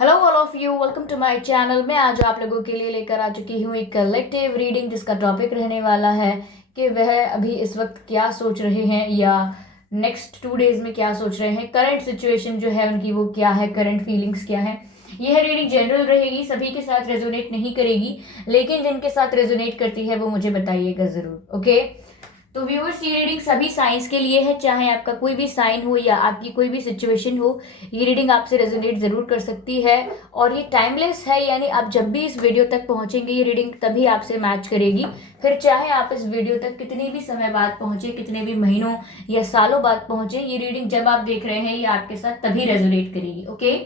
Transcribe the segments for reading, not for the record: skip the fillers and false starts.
Hello all of you, welcome to my channel. मैं आज आप लोगों के लिए लेकर आ चुकी हूँ एक कलेक्टिव रीडिंग जिसका टॉपिक रहने वाला है कि वह अभी इस वक्त क्या सोच रहे हैं या नेक्स्ट 2 डेज में क्या सोच रहे हैं। करंट सिचुएशन जो है उनकी वो क्या है, करंट फीलिंग्स क्या है। यह रीडिंग जनरल रहेगी, सभी के साथ रेजोनेट नहीं करेगी, लेकिन जिनके साथ रेजोनेट करती है वो मुझे बताइएगा ज़रूर। ओके, तो व्यूअर्स, ये रीडिंग सभी साइंस के लिए है, चाहे आपका कोई भी साइन हो या आपकी कोई भी सिचुएशन हो, ये रीडिंग आपसे रेजोनेट जरूर कर सकती है। और ये टाइमलेस है, यानी आप जब भी इस वीडियो तक पहुंचेंगे ये रीडिंग तभी आपसे मैच करेगी। फिर चाहे आप इस वीडियो तक कितने भी समय बाद पहुंचे, कितने भी महीनों या सालों बाद पहुंचे, ये रीडिंग जब आप देख रहे हैं ये आपके साथ तभी रेजोनेट करेगी। ओके,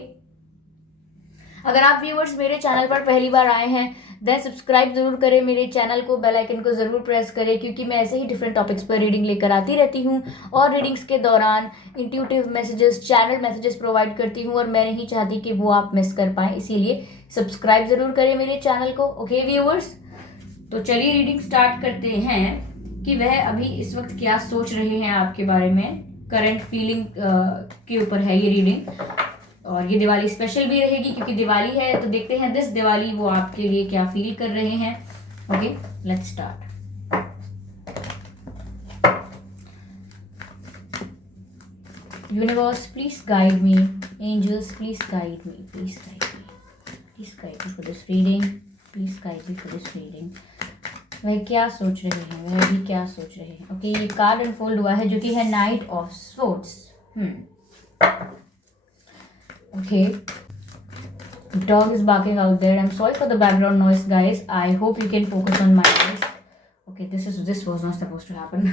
अगर आप व्यूअर्स मेरे चैनल पर पहली बार आए हैं देन सब्सक्राइब जरूर करें मेरे चैनल को, बेल आइकन को जरूर प्रेस करें, क्योंकि मैं ऐसे ही डिफरेंट टॉपिक्स पर रीडिंग लेकर आती रहती हूँ और रीडिंग्स के दौरान intuitive messages, channel messages provide करती हूँ और मैं नहीं चाहती कि वो आप मिस कर पाएँ, इसीलिए सब्सक्राइब जरूर करें मेरे चैनल को। ओके व्यूअर्स, तो चलिए रीडिंग स्टार्ट करते हैं कि वह अभी इस वक्त क्या सोच रहे हैं आपके बारे में। करंट फीलिंग के ऊपर है ये रीडिंग और ये दिवाली स्पेशल भी रहेगी क्योंकि दिवाली है, तो देखते हैं दिस दिवाली वो आपके लिए क्या फील कर रहे हैं। Okay, let's start. Universe please guide me, angels please guide me, please guide me, please guide me for this reading, please guide me for this reading. वह क्या सोच रहे हैं, वह भी क्या सोच रहे हैं। ओके, ये कार्ड अनफोल्ड हुआ है जो कि है night of swords. Okay, dog is barking out there. I'm sorry for the background noise, guys. I hope you can focus on my voice. Okay, this was not supposed to happen.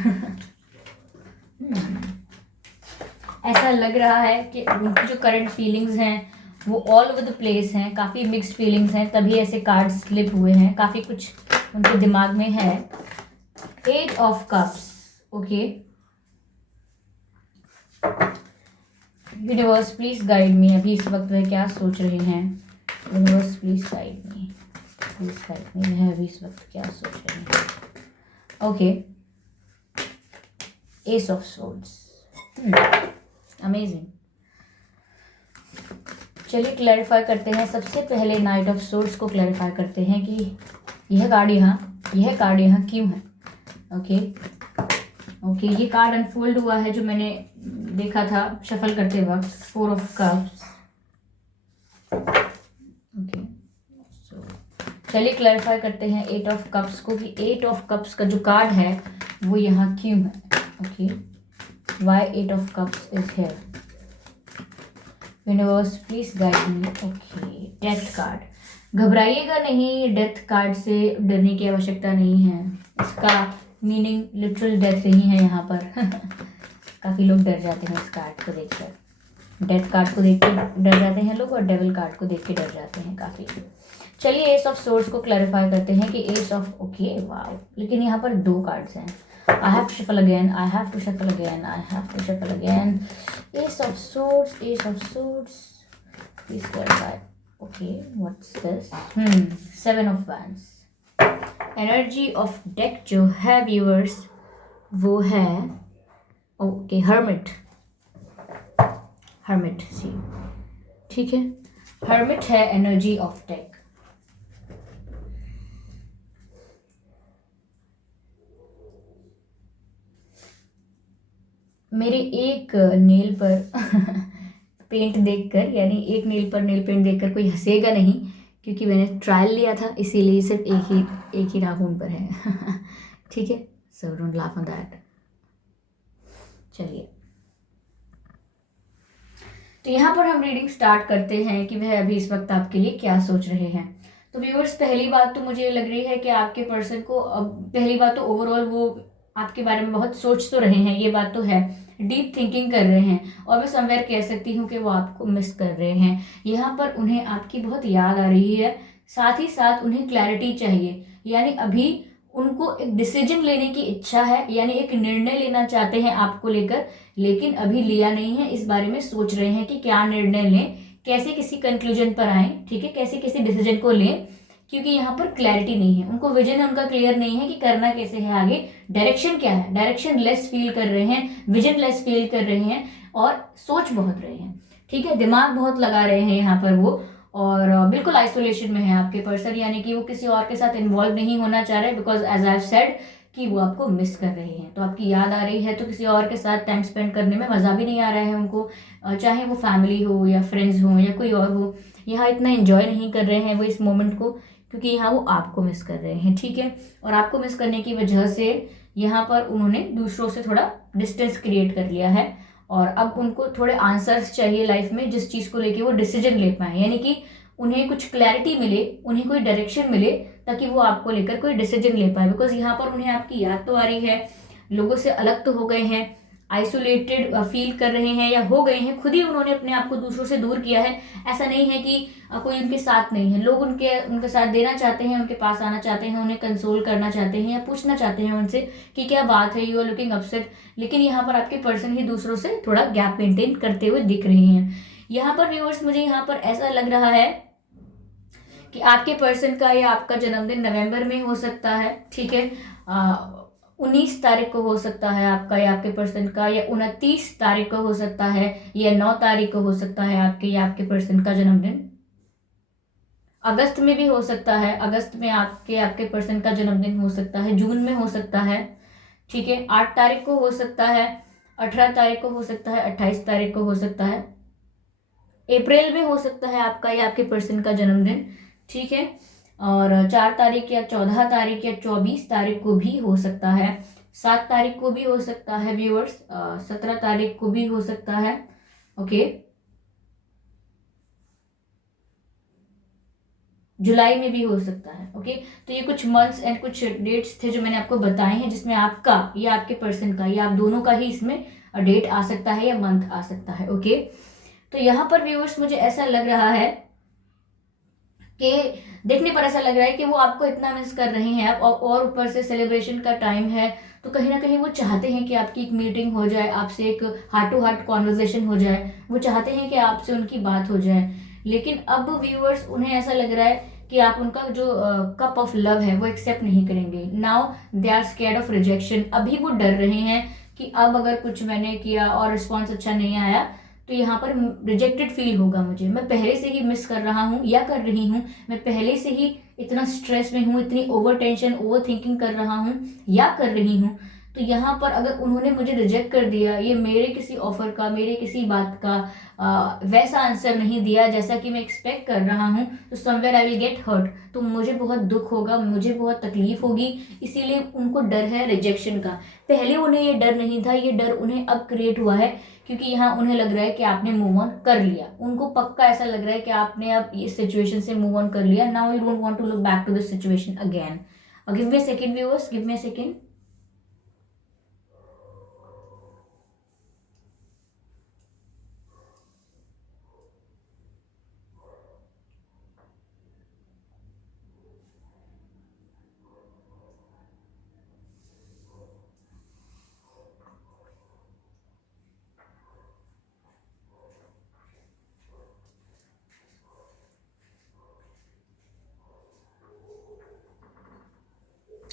ऐसा लग रहा है कि उनकी जो current feelings हैं वो all over the place हैं, काफ़ी मिक्स्ड फीलिंग्स हैं, तभी ऐसे कार्ड स्लिप हुए हैं, काफ़ी कुछ उनके दिमाग में है। 8 of cups. Okay, universe please guide मी, अभी इस वक्त वह क्या सोच रहे हैं। Universe please guide me, please guide मी, वह अभी इस वक्त क्या सोच रहे हैं। Okay, S of swords. Amazing. चलिए क्लैरिफाई करते हैं, सबसे पहले नाइट ऑफ सोर्ड्स को क्लैरिफाई करते हैं कि यह कार्ड यहाँ क्यों है। ओके, ये कार्ड अनफोल्ड हुआ है जो मैंने देखा था शफल करते वक्त, 4 ऑफ कप्स। ओके, सो चलिए क्लैरिफाई करते हैं 8 ऑफ कप्स को कि 8 ऑफ कप्स का जो कार्ड है वो यहाँ क्यों है। Okay, why 8 of cups is here. Universe please guide me. Okay, death card. घबराइएगा नहीं, डेथ कार्ड से डरने की आवश्यकता नहीं है, इसका मीनिंग लिटरल डेथ नहीं है यहाँ पर। काफ़ी लोग डर जाते हैं इस कार्ड को देखकर, डेथ कार्ड को देख के डर जाते हैं लोग और डेविल कार्ड को देख के डर जाते हैं काफ़ी। चलिए एस ऑफ सोर्ड्स को क्लैरिफाई करते हैं कि एस ऑफ, ओके वाओ, लेकिन यहाँ पर 2 कार्ड्स हैं। I have to shuffle again, I have to shuffle again, I have to shuffle again. Ace of swords, ace of swords, please clarify. Okay, what's this? 7 of wands. Energy of deck जो है viewers वो है okay hermit सी, ठीक है, hermit है energy of deck. मेरे एक nail पर पेंट देखकर, यानी एक नेल पर नेल पेंट देखकर कोई हंसेगा नहीं, क्योंकि मैंने ट्रायल लिया था, इसीलिए सिर्फ एक ही नाखून पर है। ठीक है, so don't laugh on that. चलिए, तो यहाँ पर हम रीडिंग स्टार्ट करते हैं कि वह अभी इस वक्त आपके लिए क्या सोच रहे हैं। तो व्यूअर्स, पहली बात तो मुझे लग रही है कि आपके पर्सन को पहली बात तो ओवरऑल वो आपके बारे में बहुत सोच तो रहे हैं, ये बात तो है, डीप थिंकिंग कर रहे हैं, और मैं समवेयर कह सकती हूँ कि वो आपको मिस कर रहे हैं। यहाँ पर उन्हें आपकी बहुत याद आ रही है, साथ ही साथ उन्हें क्लैरिटी चाहिए, यानी अभी उनको एक डिसीजन लेने की इच्छा है, यानी एक निर्णय लेना चाहते हैं आपको लेकर, लेकिन अभी लिया नहीं है, इस बारे में सोच रहे हैं कि क्या निर्णय लें, कैसे किसी कंक्लूजन पर आए, ठीक है, कैसे किसी डिसीजन को लें, क्योंकि यहाँ पर क्लैरिटी नहीं है, उनको विजन उनका क्लियर नहीं है कि करना कैसे है आगे, डायरेक्शन क्या है, डायरेक्शन लेस फील कर रहे हैं, विजन लेस फील कर रहे हैं और सोच बहुत रहे हैं, ठीक है, दिमाग बहुत लगा रहे हैं यहाँ पर वो, और बिल्कुल आइसोलेशन में है आपके पर्सन, यानी कि वो किसी और के साथ इन्वॉल्व नहीं होना चाह रहे, बिकॉज एज आई सेड कि वो आपको मिस कर रहे हैं। तो आपकी याद आ रही है तो किसी और के साथ टाइम स्पेंड करने में मज़ा भी नहीं आ रहा है उनको, चाहे वो फैमिली हो या फ्रेंड्स हो या कोई और हो, यहाँ इतना एंजॉय नहीं कर रहे हैं वो इस मोमेंट को, क्योंकि यहाँ वो आपको मिस कर रहे हैं, ठीक है। और आपको मिस करने की वजह से यहाँ पर उन्होंने दूसरों से थोड़ा डिस्टेंस क्रिएट कर लिया है, और अब उनको थोड़े आंसर्स चाहिए लाइफ में, जिस चीज़ को लेके वो डिसीजन ले पाए, यानी कि उन्हें कुछ क्लैरिटी मिले, उन्हें कोई डायरेक्शन मिले, ताकि वो आपको लेकर कोई डिसीजन ले पाए। बिकॉज यहाँ पर उन्हें आपकी याद तो आ रही है, लोगों से अलग तो हो गए हैं, आइसोलेटेड फील कर रहे हैं या हो गए हैं, खुद ही उन्होंने अपने आप को दूसरों से दूर किया है। ऐसा नहीं है कि कोई उनके साथ नहीं है, लोग उनके साथ देना चाहते हैं, उनके पास आना चाहते हैं, उन्हें कंसोल करना चाहते हैं या पूछना चाहते हैं उनसे कि क्या बात है, यू आर लुकिंग अपसेट। लेकिन यहाँ पर आपके पर्सन ही दूसरों से थोड़ा गैप मेंटेन करते हुए दिख रहे हैं। यहाँ पर व्यूअर्स मुझे यहाँ पर ऐसा लग रहा है कि आपके पर्सन का या आपका जन्मदिन नवंबर में हो सकता है, ठीक है। 19 तारीख को हो सकता है आपका या आपके पर्सन का, या 29 तारीख को हो सकता है, या 9 तारीख को हो सकता है आपके या आपके पर्सन का जन्मदिन। अगस्त में भी हो सकता है, अगस्त में आपके पर्सन का जन्मदिन हो सकता है, जून में हो सकता है, ठीक है। 8 तारीख को हो सकता है, 18 तारीख को हो सकता है, 28 तारीख को हो सकता है, अप्रैल में हो सकता है आपका या आपके पर्सन का जन्मदिन, ठीक है। और 4 तारीख या 14 तारीख या 24 तारीख को भी हो सकता है, 7 तारीख को भी हो सकता है व्यूअर्स, 17 तारीख को भी हो सकता है, ओके। जुलाई में भी हो सकता है, ओके। तो ये कुछ मंथ्स एंड कुछ डेट्स थे जो मैंने आपको बताए हैं, जिसमें आपका या आपके पर्सन का या आप दोनों का ही इसमें डेट आ सकता है या मंथ आ सकता है, ओके। तो यहाँ पर व्यूअर्स मुझे ऐसा लग रहा है कि देखने पर ऐसा लग रहा है कि वो आपको इतना मिस कर रहे हैं अब, और ऊपर से सेलिब्रेशन का टाइम है, तो कहीं ना कहीं वो चाहते हैं कि आपकी एक मीटिंग हो जाए, आपसे एक हार्ट टू हार्ट कॉन्वर्जेशन हो जाए, वो चाहते हैं कि आपसे उनकी बात हो जाए। लेकिन अब व्यूअर्स उन्हें ऐसा लग रहा है कि आप उनका जो कप ऑफ लव है वो एक्सेप्ट नहीं करेंगे। Now they are scared of rejection. अभी वो डर रहे हैं कि अब अगर कुछ मैंने किया और रिस्पॉन्स अच्छा नहीं आया तो यहाँ पर रिजेक्टेड फील होगा मुझे, मैं पहले से ही मिस कर रहा हूँ या कर रही हूँ, मैं पहले से ही इतना स्ट्रेस में हूँ, इतनी ओवर टेंशन ओवर थिंकिंग कर रहा हूँ या कर रही हूँ। तो यहाँ पर अगर उन्होंने मुझे रिजेक्ट कर दिया, ये मेरे किसी ऑफर का, मेरे किसी बात का वैसा आंसर नहीं दिया जैसा कि मैं एक्सपेक्ट कर रहा हूँ, तो somewhere I will get hurt, तो मुझे बहुत दुख होगा, मुझे बहुत तकलीफ होगी। इसीलिए उनको डर है रिजेक्शन का। पहले उन्हें ये डर नहीं था, ये डर उन्हें अब क्रिएट हुआ है, क्योंकि यहाँ उन्हें लग रहा है कि आपने मूव ऑन कर लिया। उनको पक्का ऐसा लग रहा है कि आपने अब इस सिचुएशन से मूव ऑन कर लिया। Now you don't want to look back to this situation again. Give me a second viewers, give me a second.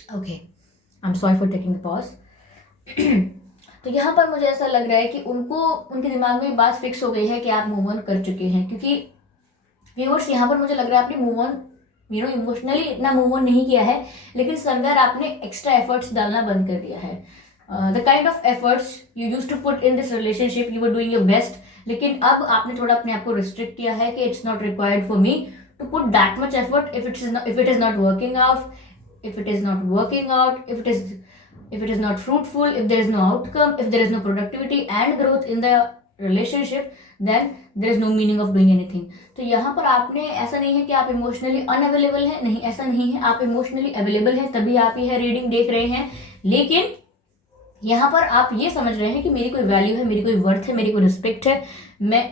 Okay, I am sorry for taking the pause. तो यहाँ पर मुझे ऐसा लग रहा है कि उनको, उनके दिमाग में बात फिक्स हो गई है कि आप मूव ऑन कर चुके हैं, क्योंकि व्यूअर्स यहाँ पर मुझे लग रहा है आपने मूव ऑन इमोशनली इतना मूव ऑन नहीं किया है, लेकिन समवेयर आपने एक्स्ट्रा एफर्ट्स डालना बंद कर दिया है। The kind of efforts you used to put in this relationship, you were doing your best, लेकिन अब आपने थोड़ा अपने आप को रिस्ट्रिक्ट किया है कि it's not required for me to put that much effort if it is not working out, if it is not working out, if it is not fruitful, if there is no outcome, if there is no productivity and growth in the relationship, then there is no meaning of doing anything. तो यहाँ पर आपने, ऐसा नहीं है कि आप emotionally unavailable हैं, नहीं ऐसा नहीं है, आप इमोशनली अवेलेबल हैं, तभी आप यह रीडिंग देख रहे हैं। लेकिन यहाँ पर आप ये समझ रहे हैं कि मेरी कोई वैल्यू है, मेरी कोई वर्थ है, मेरी कोई रिस्पेक्ट है, मैं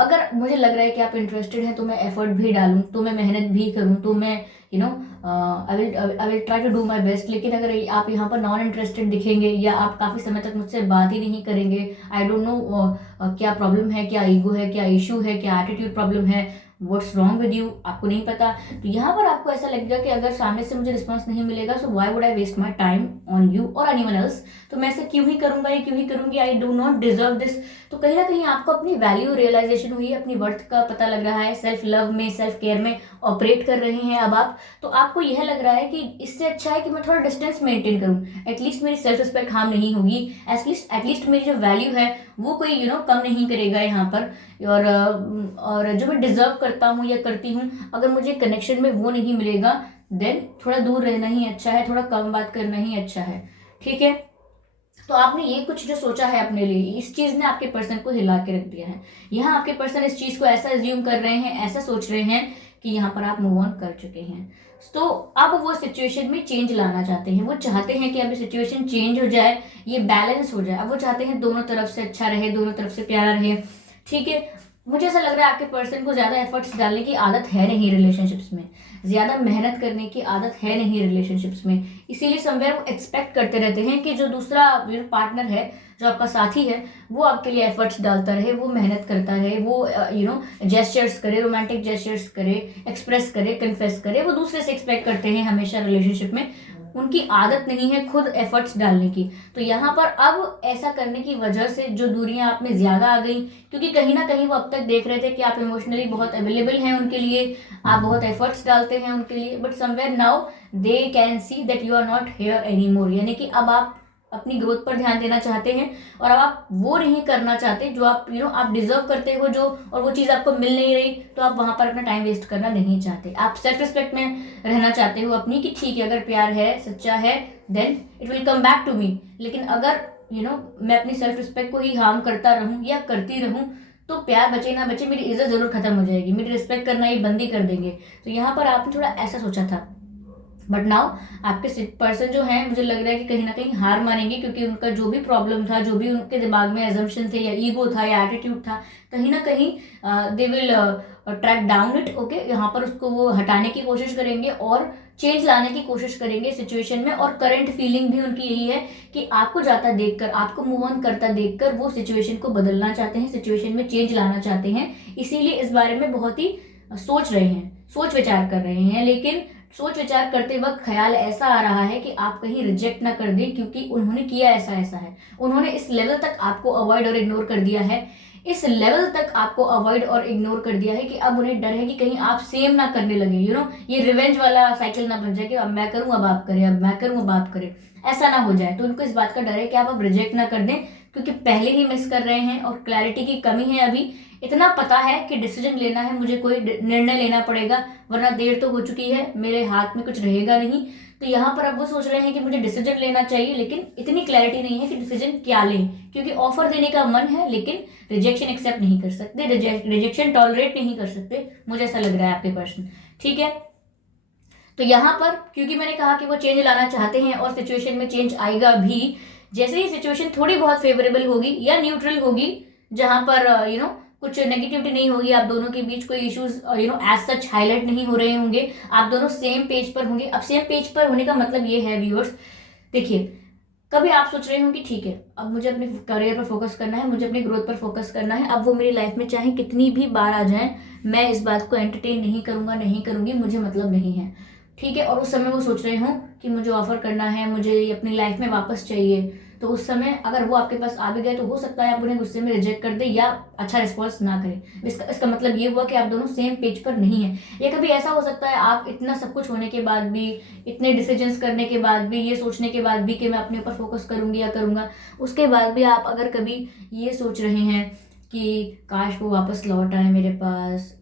अगर मुझे लग रहा है कि आप इंटरेस्टेड हैं तो मैं एफर्ट भी डालूं, तो मैं मेहनत भी करूं, तो मैं I will try to do my best. लेकिन अगर आप यहाँ पर नॉन इंटरेस्टेड दिखेंगे या आप काफ़ी समय तक मुझसे बात ही नहीं करेंगे, आई डोंट नो क्या प्रॉब्लम है, क्या ईगो है, क्या इशू है, क्या एटीट्यूड प्रॉब्लम है, व्हाट्स रॉन्ग विद यू, आपको नहीं पता। तो यहाँ पर आपको ऐसा लगेगा कि अगर सामने से मुझे रिस्पॉन्स नहीं मिलेगा so why would I waste my time on you और एनीवन एल्स, तो मैं ऐसा क्यों ही करूंगा या क्यों ही करूंगी, I do not deserve this. तो कहीं ना कहीं आपको अपनी वैल्यू रियलाइजेशन हुई, अपनी वर्थ का पता लग रहा है, सेल्फ लव में, सेल्फ केयर में ऑपरेट कर रहे हैं अब आप। तो आपको यह लग रहा है कि इससे अच्छा है कि मैं थोड़ा डिस्टेंस मेंटेन करूं, एटलीस्ट मेरी सेल्फ रिस्पेक्ट हार्म नहीं होगी, एटलीस्ट मेरी जो वैल्यू है वो कोई कम नहीं करेगा यहाँ पर। और जो मैं डिजर्व करता हूँ या करती हूँ, अगर मुझे कनेक्शन में वो नहीं मिलेगा देन थोड़ा दूर रहना ही अच्छा है, थोड़ा कम बात करना ही अच्छा है। ठीक है, तो आपने ये कुछ जो सोचा है अपने लिए, इस चीज ने आपके पर्सन को हिला के रख दिया है। यहाँ आपके पर्सन इस चीज को ऐसा एज्यूम कर रहे हैं, ऐसा सोच रहे हैं कि यहाँ पर आप मूव ऑन कर चुके हैं। तो अब वो सिचुएशन में चेंज लाना चाहते हैं, वो चाहते हैं कि अभी सिचुएशन चेंज हो जाए, ये बैलेंस हो जाए। अब वो चाहते हैं दोनों तरफ से अच्छा रहे, दोनों तरफ से प्यारा रहे। ठीक है, मुझे ऐसा लग रहा है आपके पर्सन को ज्यादा एफर्ट्स डालने की आदत है नहीं रिलेशनशिप्स में, ज्यादा मेहनत करने की आदत है नहीं रिलेशनशिप्स में, इसीलिए समवेयर वो एक्सपेक्ट करते रहते हैं कि जो दूसरा पार्टनर है, जो आपका साथी है, वो आपके लिए एफर्ट्स डालता रहे, वो मेहनत करता रहे, वो जेस्चर्स करे, रोमांटिक जेस्चर्स करे, एक्सप्रेस करे, कन्फेस करे, वो दूसरे से एक्सपेक्ट करते हैं हमेशा रिलेशनशिप में। उनकी आदत नहीं है खुद एफर्ट्स डालने की। तो यहाँ पर अब ऐसा करने की वजह से जो दूरियां आप में ज्यादा आ गई, क्योंकि कहीं ना कहीं वो अब तक देख रहे थे कि आप इमोशनली बहुत अवेलेबल हैं उनके लिए, आप बहुत एफर्ट्स डालते हैं उनके लिए, but somewhere now they can see that you are not here any more, यानी कि अब आप अपनी ग्रोथ पर ध्यान देना चाहते हैं और अब आप वो नहीं करना चाहते जो आप आप डिजर्व करते हो जो, और वो चीज़ आपको मिल नहीं रही, तो आप वहां पर अपना टाइम वेस्ट करना नहीं चाहते। आप सेल्फ रिस्पेक्ट में रहना चाहते हो अपनी, कि ठीक है अगर प्यार है, सच्चा है, then it will come back to me. लेकिन अगर मैं अपनी सेल्फ रिस्पेक्ट को ही हार्म करता रहूं या करती रहूं, तो प्यार बचे ना बचे मेरी इज्जत जरूर खत्म हो जाएगी, मेरी रिस्पेक्ट करना ये बंद ही कर देंगे। तो यहाँ पर आपने थोड़ा ऐसा सोचा था, बट नाउ आपके पर्सन जो है, मुझे लग रहा है कि कहीं ना कहीं हार मानेंगे, क्योंकि उनका जो भी प्रॉब्लम था, जो भी उनके दिमाग में एजम्पशन थे या ईगो था या एटीट्यूड था, कहीं ना कहीं they will track down it. Okay, यहाँ पर उसको वो हटाने की कोशिश करेंगे और चेंज लाने की कोशिश करेंगे सिचुएशन में। और करंट फीलिंग भी उनकी यही है कि आपको जाता देखकर, आपको मूव ऑन करता देखकर वो सिचुएशन को बदलना चाहते हैं, सिचुएशन में चेंज लाना चाहते हैं, इसीलिए इस बारे में बहुत ही सोच रहे हैं, सोच विचार कर रहे हैं। लेकिन सोच विचार करते वक्त ख्याल ऐसा आ रहा है कि आप कहीं रिजेक्ट ना कर दें, क्योंकि उन्होंने किया ऐसा ऐसा है, उन्होंने इस लेवल तक आपको अवॉइड और इग्नोर कर दिया है, इस लेवल तक आपको अवॉइड और इग्नोर कर दिया है कि अब उन्हें डर है कि कहीं आप सेम ना करने लगे, ये रिवेंज वाला साइकिल ना बन जाए कि अब मैं करूं अब आप करें, अब मैं करूं अब आप करें, ऐसा ना हो जाए। तो उनको इस बात का डर है कि आप अब रिजेक्ट ना कर दें, क्योंकि पहले ही मिस कर रहे हैं और क्लैरिटी की कमी है अभी। इतना पता है कि डिसीजन लेना है, मुझे कोई निर्णय लेना पड़ेगा, वरना देर तो हो चुकी है, मेरे हाथ में कुछ रहेगा नहीं। तो यहाँ पर अब वो सोच रहे हैं कि मुझे डिसीजन लेना चाहिए, लेकिन इतनी क्लैरिटी नहीं है कि डिसीजन क्या लें, क्योंकि ऑफर देने का मन है लेकिन रिजेक्शन एक्सेप्ट नहीं कर सकते, रिजेक्शन टॉलरेट नहीं कर सकते, मुझे ऐसा लग रहा है आपके पर्सन। ठीक है, तो यहाँ पर क्योंकि मैंने कहा कि वो चेंज लाना चाहते हैं और सिचुएशन में चेंज आएगा भी, जैसे ही सिचुएशन थोड़ी बहुत फेवरेबल होगी या न्यूट्रल होगी, जहां पर कुछ नेगेटिविटी नहीं होगी, आप दोनों के बीच कोई इश्यूज एज सच हाईलाइट नहीं हो रहे होंगे, आप दोनों सेम पेज पर होंगे। अब सेम पेज पर होने का मतलब ये है व्यूअर्स, देखिए कभी आप सोच रहे हो कि ठीक है अब मुझे अपने करियर पर फोकस करना है, मुझे अपनी ग्रोथ पर फोकस करना है, अब वो मेरी लाइफ में चाहे कितनी भी बार आ जाए, मैं इस बात को एंटरटेन नहीं करूंगा, नहीं करूंगी, मुझे मतलब नहीं है। ठीक है, और उस समय वो सोच रहे हो कि मुझे ऑफर करना है, मुझे ये अपनी लाइफ में वापस चाहिए, तो उस समय अगर वो आपके पास आ भी गए तो हो सकता है आप उन्हें गुस्से में रिजेक्ट कर दे या अच्छा रिस्पॉन्स ना करें। इसका मतलब ये हुआ कि आप दोनों सेम पेज पर नहीं है। या कभी ऐसा हो सकता है आप इतना सब कुछ होने के बाद भी, इतने डिसीजंस करने के बाद भी, ये सोचने के बाद भी कि मैं अपने ऊपर फोकस करूंगी या करूंगा, उसके बाद भी आप अगर कभी ये सोच रहे हैं कि काश वो वापस लौट आए मेरे पास,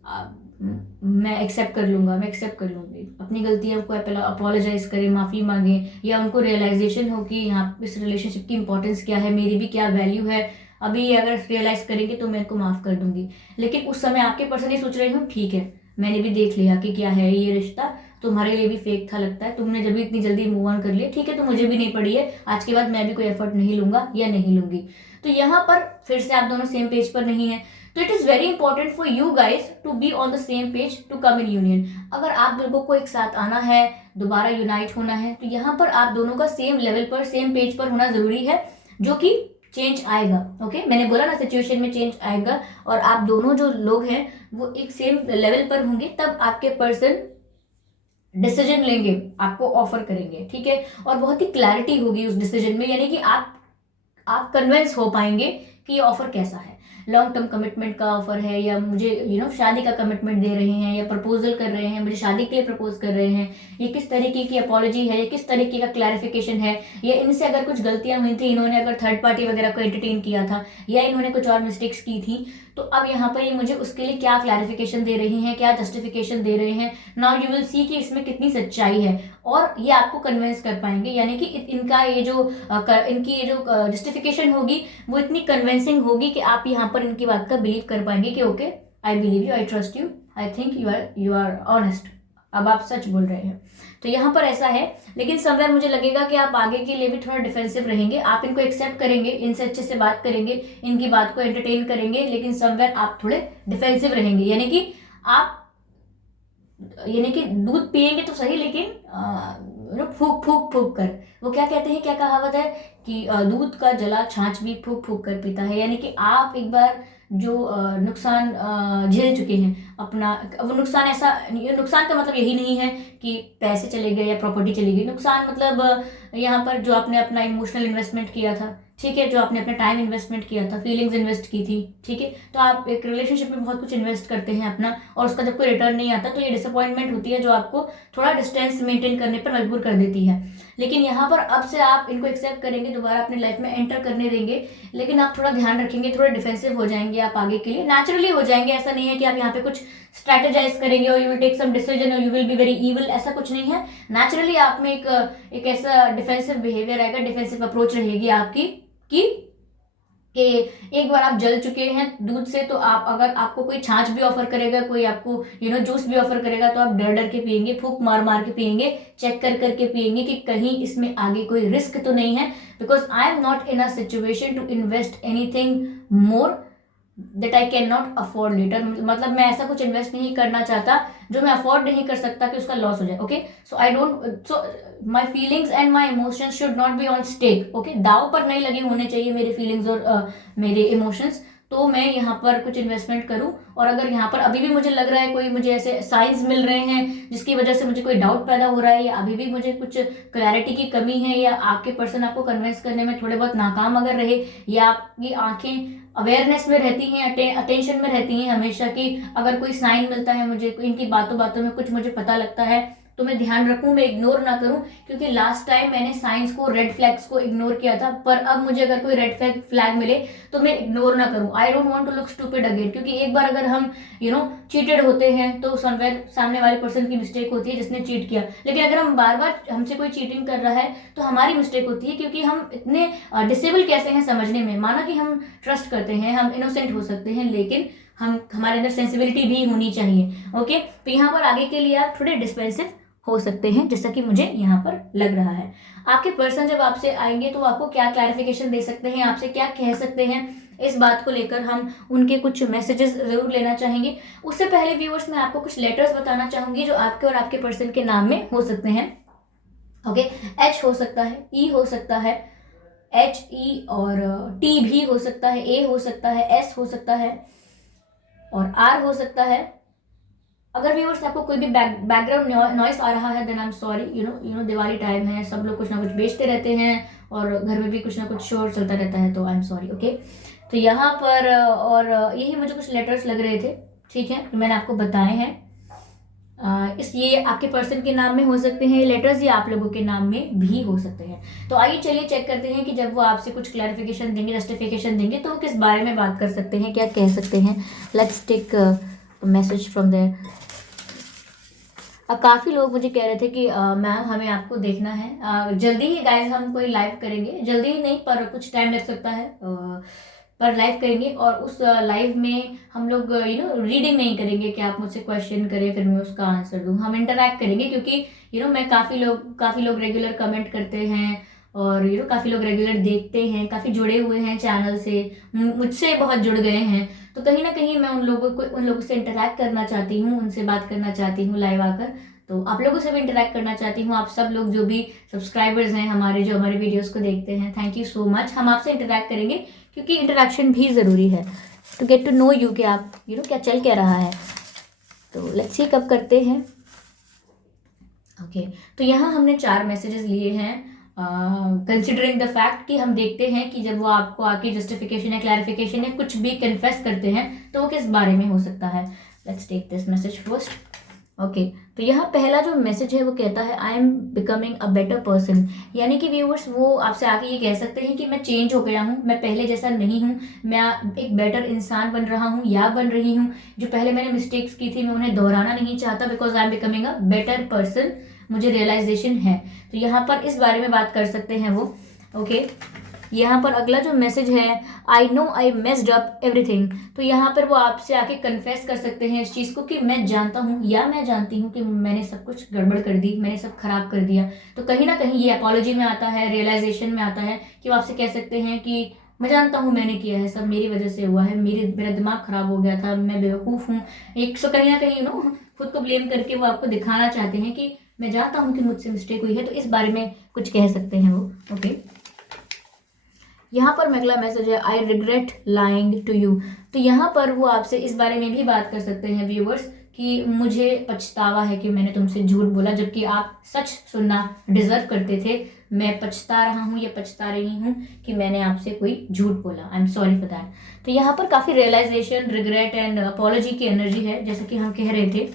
मैं एक्सेप्ट कर लूंगा, मैं एक्सेप्ट कर लूंगी, अपनी गलतियों को अपोलोजाइज करें, माफ़ी मांगे, या उनको रियलाइजेशन हो कि यहाँ इस रिलेशनशिप की इंपॉर्टेंस क्या है, मेरी भी क्या वैल्यू है, अभी ये अगर रियलाइज करेंगे तो मैं इनको माफ़ कर दूंगी। लेकिन उस समय आपके पर्सन ये सोच रहे हो ठीक है मैंने भी देख लिया कि क्या है ये रिश्ता, तुम्हारे लिए भी फेक था लगता है, तुमने जब भी इतनी जल्दी मूव ऑन कर लिया, ठीक है तो मुझे भी नहीं पड़ी है, आज के बाद मैं भी कोई एफर्ट नहीं लूंगा या नहीं लूंगी। तो यहाँ पर फिर से आप दोनों सेम पेज पर नहीं है। तो it is very important for you guys to be on the same page to come in union. अगर आप लोगों को एक साथ आना है, दोबारा यूनाइट होना है, तो यहाँ पर आप दोनों का सेम लेवल पर, सेम पेज पर होना जरूरी है, जो कि चेंज आएगा। ओके, मैंने बोला ना सिचुएशन में चेंज आएगा, और आप दोनों जो लोग हैं वो एक सेम लेवल पर होंगे, तब आपके पर्सन डिसीजन लेंगे, आपको ऑफर करेंगे, ठीक है। और बहुत ही क्लैरिटी होगी उस डिसीजन में, यानी कि आप कन्विंस हो पाएंगे कि ये ऑफर कैसा है, लॉन्ग टर्म कमिटमेंट का ऑफर है, या मुझे शादी का कमिटमेंट दे रहे हैं, या प्रपोजल कर रहे हैं, मुझे शादी के लिए प्रपोज कर रहे हैं, ये किस तरीके की अपॉलॉजी है, या किस तरीके का क्लैरिफिकेशन है, या इनसे अगर कुछ गलतियां हुई थी, इन्होंने अगर थर्ड पार्टी वगैरह को एंटरटेन किया था, या इन्होंने कुछ और मिस्टेक्स की थी, तो अब यहाँ पर ये मुझे उसके लिए क्या क्लैरिफिकेशन दे रही हैं, क्या जस्टिफिकेशन दे रहे हैं। नाउ यू विल सी कि इसमें कितनी सच्चाई है, और ये आपको कन्विंस कर पाएंगे, यानी कि इनका ये जो इनकी ये जो जस्टिफिकेशन होगी वो इतनी कन्विंसिंग होगी कि आप यहाँ पर इनकी बात का बिलीव कर पाएंगे कि okay, I believe you, I trust you, I think you are honest, अब आप सच बोल रहे हैं। तो यहाँ पर ऐसा है, लेकिन समवेयर मुझे लगेगा कि आप आगे के लिए भी थोड़ा डिफेंसिव रहेंगे, आप इनको एक्सेप्ट करेंगे, इनसे अच्छे से बात करेंगे, इनकी बात को एंटरटेन करेंगे, लेकिन समवेयर आप थोड़े डिफेंसिव रहेंगे, यानी कि दूध पिएंगे तो सही, लेकिन फूक फूक फूक कर, वो क्या कहते हैं, क्या कहावत है कि दूध का जला छाछ भी फूक फूक कर पीता है, यानी कि आप एक बार जो नुकसान झेल चुके हैं अपना, वो नुकसान ऐसा, नुकसान का मतलब यही नहीं है कि पैसे चले गए या प्रॉपर्टी चली गई, नुकसान मतलब यहाँ पर जो आपने अपना इमोशनल इन्वेस्टमेंट किया था, ठीक है, जो आपने अपना टाइम इन्वेस्टमेंट किया था, फीलिंग्स इन्वेस्ट की थी, ठीक है, तो आप एक रिलेशनशिप में बहुत कुछ इन्वेस्ट करते हैं अपना, और उसका जब कोई रिटर्न नहीं आता तो ये डिसअपॉइंटमेंट होती है, जो आपको थोड़ा डिस्टेंस मेंटेन करने पर मजबूर कर देती है। लेकिन यहाँ पर अब से आप इनको एक्सेप्ट करेंगे, दोबारा अपनी लाइफ में एंटर करने देंगे, लेकिन आप थोड़ा ध्यान रखेंगे, थोड़ा डिफेंसिव हो जाएंगे, आप आगे के लिए नेचुरली हो जाएंगे, ऐसा नहीं है कि आप यहाँ पे कुछ स्ट्रैटेजाइज करेंगे और you will take some decision और you will be very evil, ऐसा कुछ नहीं है। नेचुरली आप में एक ऐसा डिफेंसिव बिहेवियर आएगा, डिफेंसिव अप्रोच रहेगी आपकी कि एक बार आप जल चुके हैं दूध से, तो आप, अगर आपको कोई छाछ भी ऑफर करेगा, कोई आपको जूस भी ऑफर करेगा, तो आप डर डर के पियेंगे, फूक मार मार के पियेंगे, चेक कर करके पियेंगे कि कहीं इसमें आगे कोई रिस्क तो नहीं है, because I am not in a situation to invest anything more that I can not afford later, मतलब मैं ऐसा कुछ इन्वेस्ट नहीं करना चाहता जो मैं अफोर्ड नहीं कर सकता कि उसका लॉस हो जाए, okay. So I don't, so my feelings and my emotions should not be on stake, okay, दाव पर नहीं लगे होने चाहिए मेरे फीलिंग्स और मेरे इमोशंस, तो मैं यहाँ पर कुछ इन्वेस्टमेंट करूँ। और अगर यहाँ पर अभी भी मुझे लग रहा है, कोई मुझे ऐसे साइंस मिल रहे हैं जिसकी वजह से मुझे कोई डाउट पैदा हो रहा है, या अभी भी मुझे कुछ क्लैरिटी की कमी है, या आपके पर्सन आपको कन्विंस करने में थोड़े बहुत नाकाम अगर रहे, या आपकी आंखें अवेयरनेस में रहती हैं, अटेंशन में रहती हैं हमेशा, कि अगर कोई साइन मिलता है मुझे, इनकी बातों बातों में कुछ मुझे पता लगता है, तो मैं ध्यान रखूं, मैं इग्नोर ना करूं, क्योंकि लास्ट टाइम मैंने साइंस को, रेड फ्लैग्स को इग्नोर किया था, पर अब मुझे अगर कोई रेड फ्लैग मिले तो मैं इग्नोर ना करूं। I don't want to look stupid again, क्योंकि एक बार अगर हम चीटेड होते हैं तो समवेयर सामने वाले पर्सन की मिस्टेक होती है जिसने चीट किया, लेकिन अगर हम बार बार, हमसे कोई चीटिंग कर रहा है तो हमारी मिस्टेक होती है, क्योंकि हम इतने डिसेबल कैसे हैं समझने में। माना कि हम ट्रस्ट करते हैं, हम इनोसेंट हो सकते हैं, लेकिन हमारे अंदर सेंसिबिलिटी भी होनी चाहिए, ओके। तो यहाँ पर आगे के लिए आप थोड़े डिस्पेंसिव हो सकते हैं, जैसा कि मुझे यहाँ पर लग रहा है। आपके पर्सन जब आपसे आएंगे तो आपको क्या क्लैरिफिकेशन दे सकते हैं, आपसे क्या कह सकते हैं, इस बात को लेकर हम उनके कुछ मैसेजेस जरूर लेना चाहेंगे। उससे पहले व्यूअर्स, मैं आपको कुछ लेटर्स बताना चाहूंगी जो आपके और आपके पर्सन के नाम में हो सकते हैं, ओके। एच हो सकता है, ई हो सकता है, एच ई और टी भी हो सकता है, ए हो सकता है, एस हो सकता है और आर हो सकता है। अगर व्यूअर्स आपको कोई भी बैकग्राउंड नॉइस आ रहा है, then I am sorry, Diwali time है, सब लोग कुछ ना कुछ बेचते रहते हैं और घर में भी कुछ ना कुछ शोर चलता रहता है, तो आई एम सॉरी, ओके। तो यहाँ पर और यही मुझे कुछ लेटर्स लग रहे थे, ठीक है, मैंने आपको बताए हैं। इसलिए आपके पर्सन के नाम में हो सकते हैं लेटर्स, या आप लोगों के नाम में भी हो सकते हैं। तो आइए चलिए चेक करते हैं कि जब वो आपसे कुछ क्लैरिफिकेशन देंगे, जस्टिफिकेशन देंगे, तो वो किस बारे में बात कर सकते हैं, क्या कह सकते हैं। Let's take message from there. काफ़ी लोग मुझे कह रहे थे कि मैम हमें आपको देखना है, जल्दी ही गाइज हम कोई लाइव करेंगे, जल्दी ही नहीं पर कुछ टाइम लग सकता है, पर लाइव करेंगे। और उस लाइव में हम लोग रीडिंग नहीं करेंगे कि आप मुझसे क्वेश्चन करें फिर मैं उसका आंसर दूँ, हम इंटरैक्ट करेंगे, क्योंकि मैं काफ़ी लोग रेगुलर कमेंट करते हैं और काफ़ी लोग रेगुलर देखते हैं, काफ़ी जुड़े हुए हैं चैनल से, मुझसे बहुत जुड़ गए हैं, तो कहीं ना कहीं मैं उन लोगों से इंटरैक्ट करना चाहती हूँ, उनसे बात करना चाहती हूँ लाइव आकर। तो आप लोगों से भी इंटरैक्ट करना चाहती हूँ, आप सब लोग जो भी सब्सक्राइबर्स हैं हमारे, जो हमारे वीडियोस को देखते हैं, थैंक यू सो मच। हम आपसे इंटरैक्ट करेंगे क्योंकि इंटरैक्शन भी ज़रूरी है। To get to know you कि आप क्या चल क्या रहा है। तो लेट्स सी कब करते हैं। ओके तो यहाँ हमने 4 मैसेजेस लिए हैं कंसिडरिंग द फैक्ट कि हम देखते हैं कि जब वो आपको आके जस्टिफिकेशन या क्लैरिफिकेशन या कुछ भी कन्फेस करते हैं तो वो किस बारे में हो सकता है। Let's take this message first. Okay तो यहाँ पहला जो मैसेज है वो कहता है I am becoming a better person, यानी कि व्यूअर्स वो आपसे आके ये कह सकते हैं कि मैं चेंज हो गया हूँ, मैं पहले जैसा नहीं हूँ, मैं एक बेटर इंसान बन रहा हूँ या बन रही हूँ। जो पहले मैंने मिस्टेक्स की थी मैं उन्हें दोहराना नहीं चाहता because I am becoming a better person, मुझे रियलाइजेशन है। तो यहाँ पर इस बारे में बात कर सकते हैं वो। ओके यहाँ पर अगला जो मैसेज है I know I messed up everything, तो यहाँ पर वो आपसे आके कन्फेस कर सकते हैं इस चीज़ को कि मैं जानता हूँ या मैं जानती हूँ कि मैंने सब कुछ गड़बड़ कर दी, मैंने सब खराब कर दिया। तो कहीं ना कहीं ये अपॉलॉजी में आता है, रियलाइजेशन में आता है कि वो आपसे कह सकते हैं कि मैं जानता हूँ मैंने किया है, सब मेरी वजह से हुआ है, मेरा दिमाग खराब हो गया था, मैं बेवकूफ़ हूँ। एक सो कहीं ना कहीं खुद को ब्लेम करके वो आपको दिखाना चाहते हैं कि मैं जानता हूँ कि मुझसे मिस्टेक हुई है, तो इस बारे में कुछ कह सकते हैं वो। ओके यहाँ पर अगला मैसेज है I regret lying to you, तो यहाँ पर वो आपसे इस बारे में भी बात कर सकते हैं व्यूवर्स कि मुझे पछतावा है कि मैंने तुमसे झूठ बोला, जबकि आप सच सुनना डिजर्व करते थे। मैं पछता रहा हूँ या पछता रही हूँ कि मैंने आपसे कोई झूठ बोला, आई एम सॉरी फॉर दैट। तो यहाँ पर काफ़ी रियलाइजेशन, रिग्रेट एंड अपॉलॉजी की एनर्जी है जैसे कि हम कह रहे थे।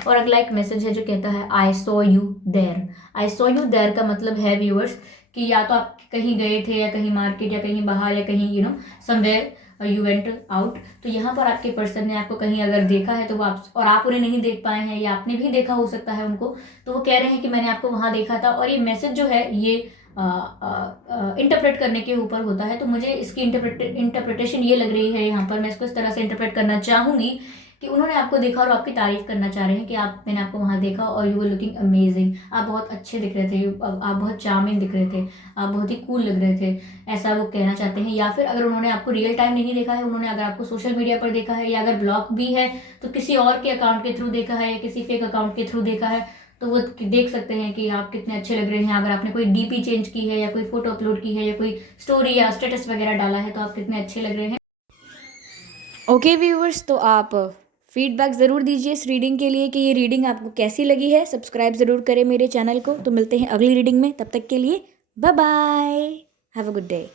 और अगला एक मैसेज है जो कहता है I saw you there. I saw you there का मतलब है व्यूअर्स कि या तो आप कहीं गए थे या कहीं मार्केट या कहीं बाहर या कहीं समवेयर यू वेंट आउट, तो यहाँ पर आपके पर्सन ने आपको कहीं अगर देखा है तो वो आप उन्हें नहीं देख पाए हैं या आपने भी देखा हो सकता है उनको, तो वो कह रहे हैं कि मैंने आपको वहाँ देखा था। और ये मैसेज जो है ये इंटरप्रेट करने के ऊपर होता है, तो मुझे इसकी इंटरप्रिटेशन ये लग रही है यहाँ पर, मैं इसको इस तरह से इंटरप्रेट करना चाहूँगी कि उन्होंने आपको देखा और आपकी तारीफ करना चाह रहे हैं कि मैंने आपको वहाँ देखा और यू वर लुकिंग अमेजिंग, आप बहुत अच्छे दिख रहे थे, आप बहुत चार्मिंग दिख रहे थे, आप बहुत ही कूल लग रहे थे, ऐसा वो कहना चाहते हैं। या फिर अगर उन्होंने आपको रियल टाइम नहीं देखा है, उन्होंने अगर आपको सोशल मीडिया पर देखा है या अगर ब्लॉग भी है तो किसी और के अकाउंट के थ्रू देखा है या किसी फेक अकाउंट के थ्रू देखा है, तो वो देख सकते हैं कि आप कितने अच्छे लग रहे हैं। अगर आपने कोई डीपी चेंज की है या कोई फोटो अपलोड की है या कोई स्टोरी या स्टेटस वगैरह डाला है तो आप कितने अच्छे लग रहे हैं। ओके व्यूअर्स, तो आप फीडबैक ज़रूर दीजिए इस रीडिंग के लिए कि ये रीडिंग आपको कैसी लगी है। सब्सक्राइब ज़रूर करें मेरे चैनल को। तो मिलते हैं अगली रीडिंग में, तब तक के लिए bye bye, have a good day.